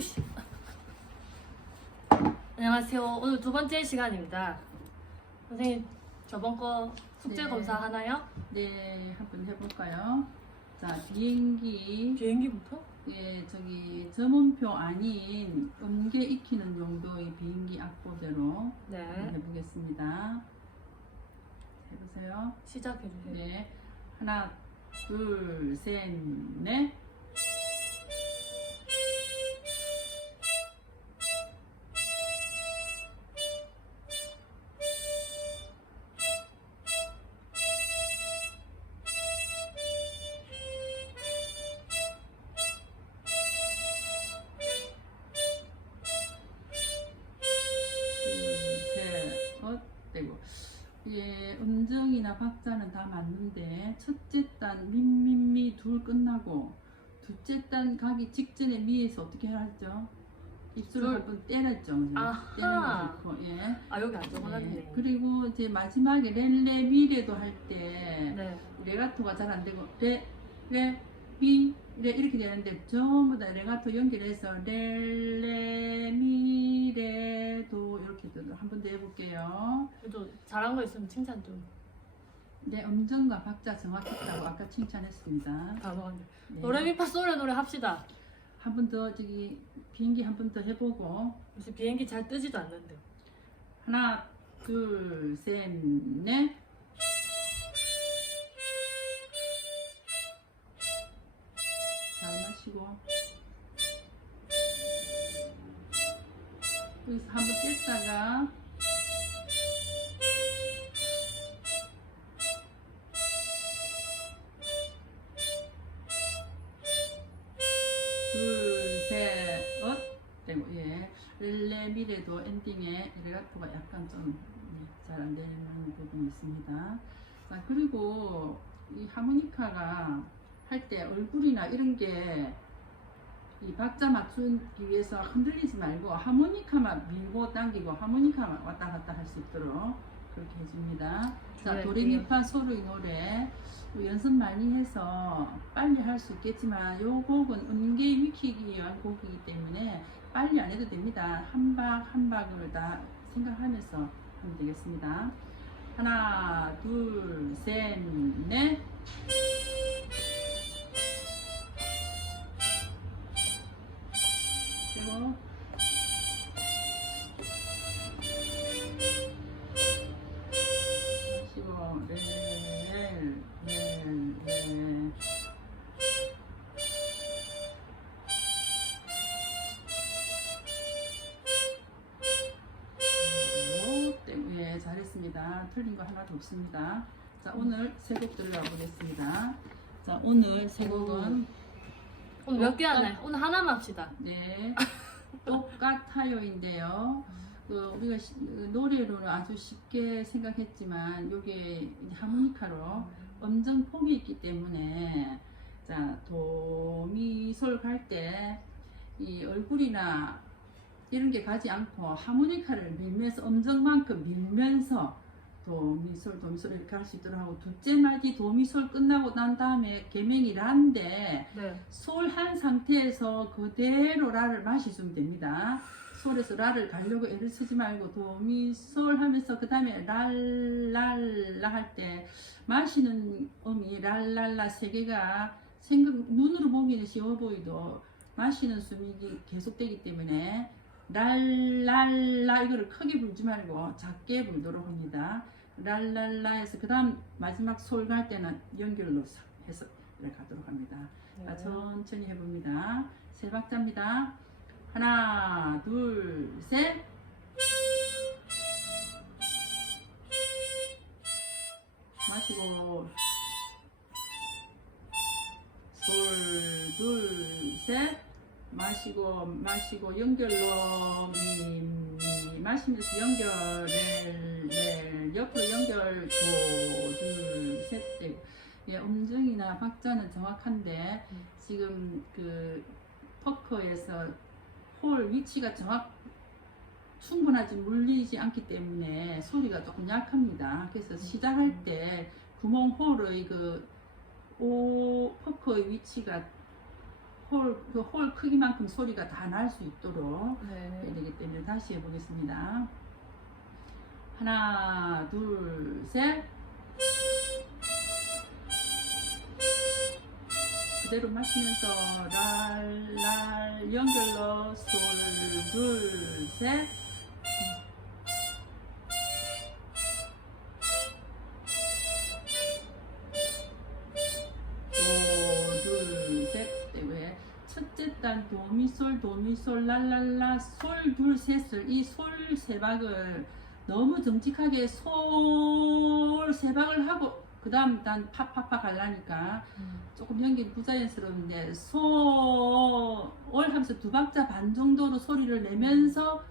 어이씨. 안녕하세요. 오늘 두 번째 시간입니다. 선생님 저번 거 숙제 네. 검사 하나요? 네, 한번 해볼까요? 자, 비행기, 비행기부터? 예, 저기 점원표 아닌 음계 익히는 용도의 비행기 악보대로 네. 해보겠습니다. 해보세요. 시작해 주세요. 네, 하나, 둘, 셋, 넷. 박자는 다 맞는데 첫째 단 민민미 둘 끝나고 둘째 단 가기 직전에 미에서 어떻게 하죠? 입술을 둘. 한번 때렸죠. 좋고, 예. 아 여기 안 예. 적어놨네. 그리고 이제 마지막에 렐레 미레도 할 때 네. 레가토가 잘 안 되고 레, 레, 미, 레 이렇게 되는데 전부 다 레가토 연결해서 렐레, 미, 레, 도 이렇게 한번 더 해볼게요. 그래도 잘한 거 있으면 칭찬 좀. 네, 음정과 박자 정확했다고 아까 칭찬했습니다. 단호하게. 네. 노래미파솔의 노래 합시다. 한 번 더 저기 비행기 한 번 더 해보고 요새 비행기 잘 뜨지도 않는데. 하나, 둘, 셋, 넷. 잘 마시고 여기서 한 번 뗐다가 레미레도 엔딩에 레가토가 약간 좀 잘 안 되는 부분이 있습니다. 자, 그리고 이 하모니카가 할 때 얼굴이나 이런 게 이 박자 맞추기 위해서 흔들리지 말고 하모니카만 밀고 당기고 하모니카만 왔다 갔다 할 수 있도록 그렇게 해줍니다. 자, 네, 도레미파 소르의 노래 뭐 연습 많이 해서 빨리 할 수 있겠지만 요 곡은 음계 익히기 위한 곡이기 때문에 빨리 안 해도 됩니다. 한 박 한 박을 다 생각하면서 하면 되겠습니다. 하나, 둘, 셋, 넷. 잘했습니다. 틀린 거 하나도 없습니다. 자, 오늘 세 곡 들어가 보겠습니다. 자, 오늘 세 곡은 오늘 몇개 하나요? 오늘 하나만 합시다. 네, 똑같아요인데요. 그 우리가 시- 그 노래로는 아주 쉽게 생각했지만 이게 하모니카로 음정 폼이 있기 때문에 자 도미솔 갈 때 이 얼굴이나 이런 게 가지 않고 하모니카를 밀면서 음정만큼 밀면서 도미솔 도미솔 이렇게 할수 있도록 하고 둘째 마디 도미솔 끝나고 난 다음에 개명이 라인데 네. 솔한 상태에서 그대로 라를 마시주면 됩니다. 솔에서 라를 가려고 애를 쓰지 말고 도미 솔 하면서 그 다음에 랄랄라 할 때 마시는 음이 랄랄라 세 개가 생각 눈으로 보기는 쉬워 보이도 마시는 숨이 계속되기 때문에 랄랄라 이거를 크게 불지 말고 작게 불도록 합니다. 랄랄라 해서 그 다음 마지막 솔 갈 때는 연결로 해서 이렇게 가도록 합니다. 자, 천천히 해봅니다. 세 박자입니다. 하나, 둘, 셋. 마시고 솔, 둘, 셋. 마시고 마시고 연결로 미, 미 마시면서 연결 렐, 렐 옆으로 연결 도둘셋 예, 음정이나 박자는 정확한데 음. 지금 그 퍼커에서 홀 위치가 정확 충분하지 물리지 않기 때문에 소리가 조금 약합니다. 그래서 시작할 때 구멍 홀의 그 오, 퍼커의 위치가 홀, 그 홀 크기만큼 소리가 다 날 수 있도록 해야 네. 되기 때문에 다시 해보겠습니다. 하나, 둘, 셋. 그대로 마시면서 랄, 랄, 연결로 솔, 둘, 셋. 첫째 단 도미솔 도미솔 랄랄라 솔 둘 셋을 이 솔 세박을 너무 정직하게 솔 세박을 하고 그 다음 단 팍팍팍 가려니까 음. 조금 연기 부자연스러운데 솔 하면서 두 박자 반 정도로 소리를 내면서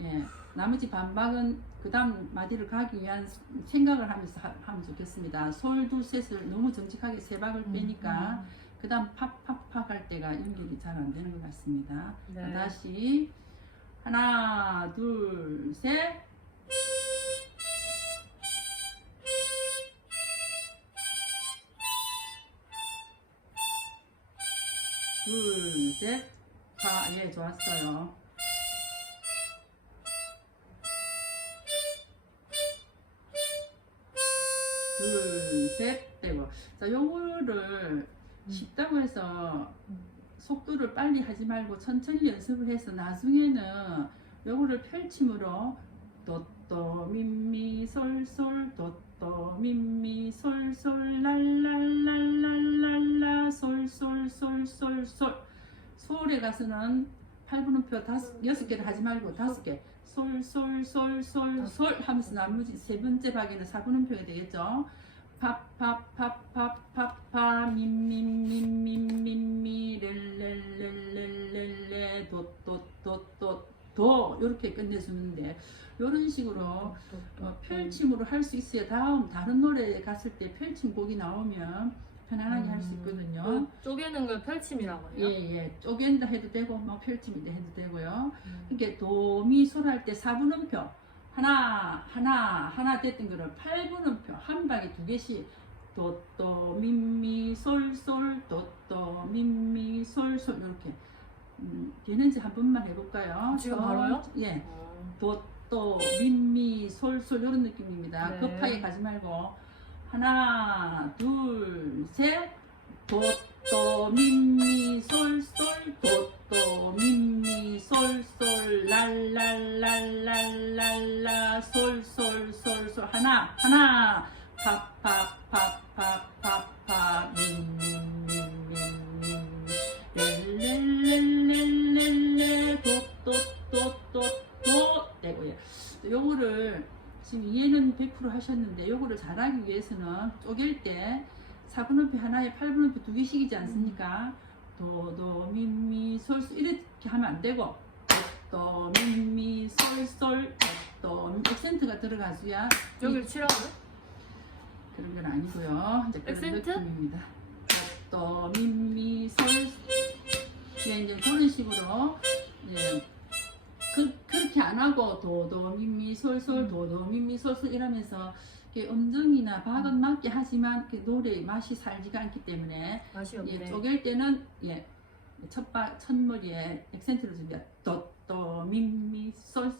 예 나머지 반박은 그 다음 마디를 가기 위한 생각을 하면서 하, 하면 좋겠습니다. 솔 둘 셋을 너무 정직하게 세 박을 빼니까 그 다음 팍팍팍 할 때가 연결이 잘 안 되는 것 같습니다. 자, 네. 다시 하나 둘 셋. 둘, 셋. 자, 예, 좋았어요. 둘, 셋. 되고. 자, 요거를 쉽다고 해서 음. 속도를 빨리 하지 말고 천천히 연습을 해서 나중에는 요거를 펼침으로 도또 민미 솔솔 도또 민미 솔솔 랄랄랄랄랄라 솔솔솔솔솔 솔에 가서는 8분음표 다섯 여섯 개를 하지 말고 다섯 개 솔솔솔솔솔 하면서 나머지 세 번째 박에는 4분음표가 되겠죠. 팝팝팝팝팝파 민민민민민미 렐렐렐렐렐레 도도도도도 이렇게 끝내주는데 이런 식으로 어, 펼침으로 할 수 있어야 다음 다른 노래 갔을 때 펼침 곡이 나오면 편안하게 할수 있거든요. 그 쪼개는 걸 펼침이라고 해요. 예 예 쪼갠다 해도 되고 뭐 펼침인다 해도 되고요. 음. 이게 도미솔 할 때 4분음표 하나 하나 하나 됐던 거를 8분음표 한 방에 두 개씩 도또 민미 솔솔 도또 민미 솔솔 이렇게 음, 되는지 한 번만 해볼까요? 지금 저- 바로요? 예 어. 도또 민미 솔솔 이런 느낌입니다. 네. 급하게 가지 말고 하나 둘셋 도또 민미 솔솔 도 하나 하나. 파파파파파파. 민민민민민렐렐렐렐렐레 도도도도도 되고요. 요거를 지금 이해는 100% 하셨는데 요거를 잘하기 위해서는 쪼갤 때 4분음표 하나에 8분음표 두 개씩이지 않습니까? 도도 미미 솔솔 이렇게 하면 안 되고. 도 미미 솔솔 도 액센트가 들어가줘야 여기를 치라고요? 그런 건 아니고요. 이제 그런 액센트? 느낌입니다. 도 미미 솔 예, 이제 그런 식으로 예. 그, 그렇게 안 하고 도도 미미 솔솔 음. 도도 미미 솔솔 이러면서 이렇게 음정이나 박은 맞게 하지만 그 노래의 맛이 살지가 않기 때문에 맛이 예, 없네. 쪼갤 때는 예, 첫바 첫머리에 액센트를 줍니다. 도도 미미 솔솔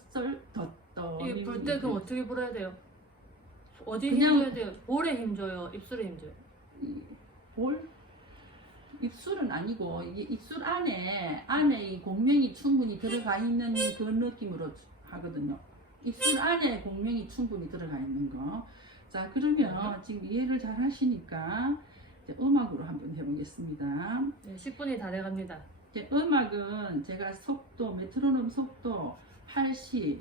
도도 이게 미미 불때 그럼 어떻게 불어야 돼요? 어디 그냥- 힘줘야 돼요? 볼에 힘줘요? 입술에 힘줘요? 이 볼? 입술은 아니고 이게 입술 안에 안에 이 공명이 충분히 들어가 있는 그 느낌으로 하거든요. 입술 안에 공명이 충분히 들어가 있는 거. 자 그러면 지금 이해를 잘 하시니까 이제 음악으로 한번 해보겠습니다. 네, 10분이 다 돼갑니다. 이제 음악은 제가 속도 메트로놈 속도 80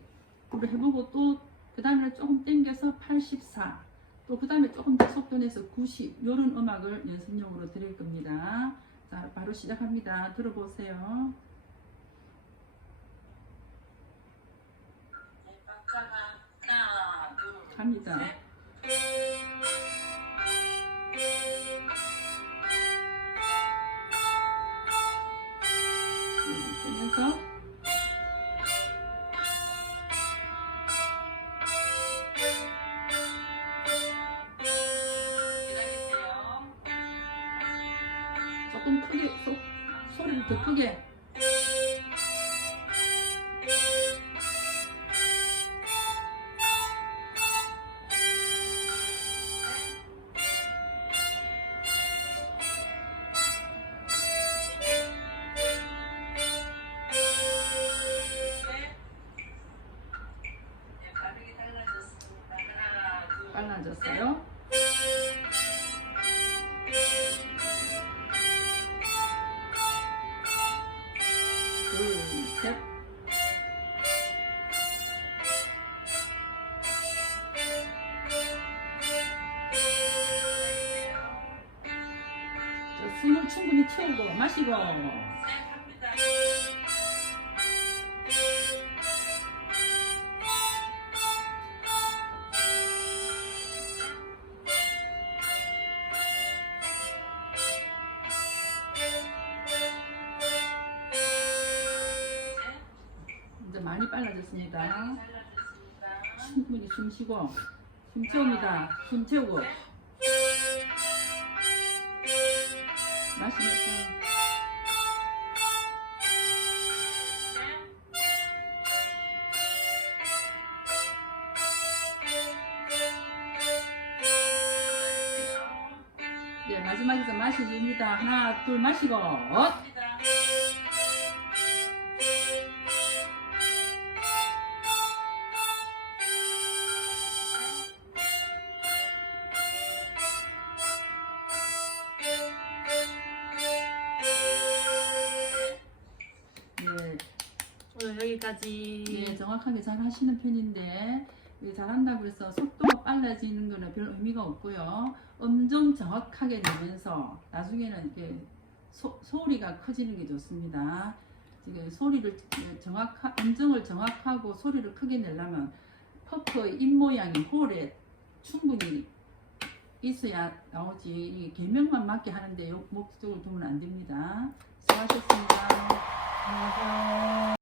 으로 해보고 또 그 다음에 조금 땡겨서 84. 또 그 다음에 조금 더 속도 내서 90 이런 음악을 연습용으로 드릴 겁니다. 자 바로 시작합니다. 들어보세요. 갑니다. 크게 속, 소리를 더 크게. 빨라졌어요. 마시고 이제 많이 빨라졌습니다. 충분히 숨 쉬고 숨 채웁니다. 숨 채우고 마시면서 하나, 둘 마시고 네, 오늘 여기까지. 예, 정확하게 잘 하시는 편인데 이게 잘한다고 해서 속도가 빨라지는 거는 별 의미가 없고요. 음정 정확하게 내면서 나중에는 이렇게 소, 소리가 커지는 게 좋습니다. 지금 소리를 정확한 음정을 정확하고 소리를 크게 내려면 퍼프의 입 모양이 홀에 충분히 있어야 나오지 개명만 맞게 하는데 요 목적을 두면 안 됩니다. 수고하셨습니다. 안녕하세요.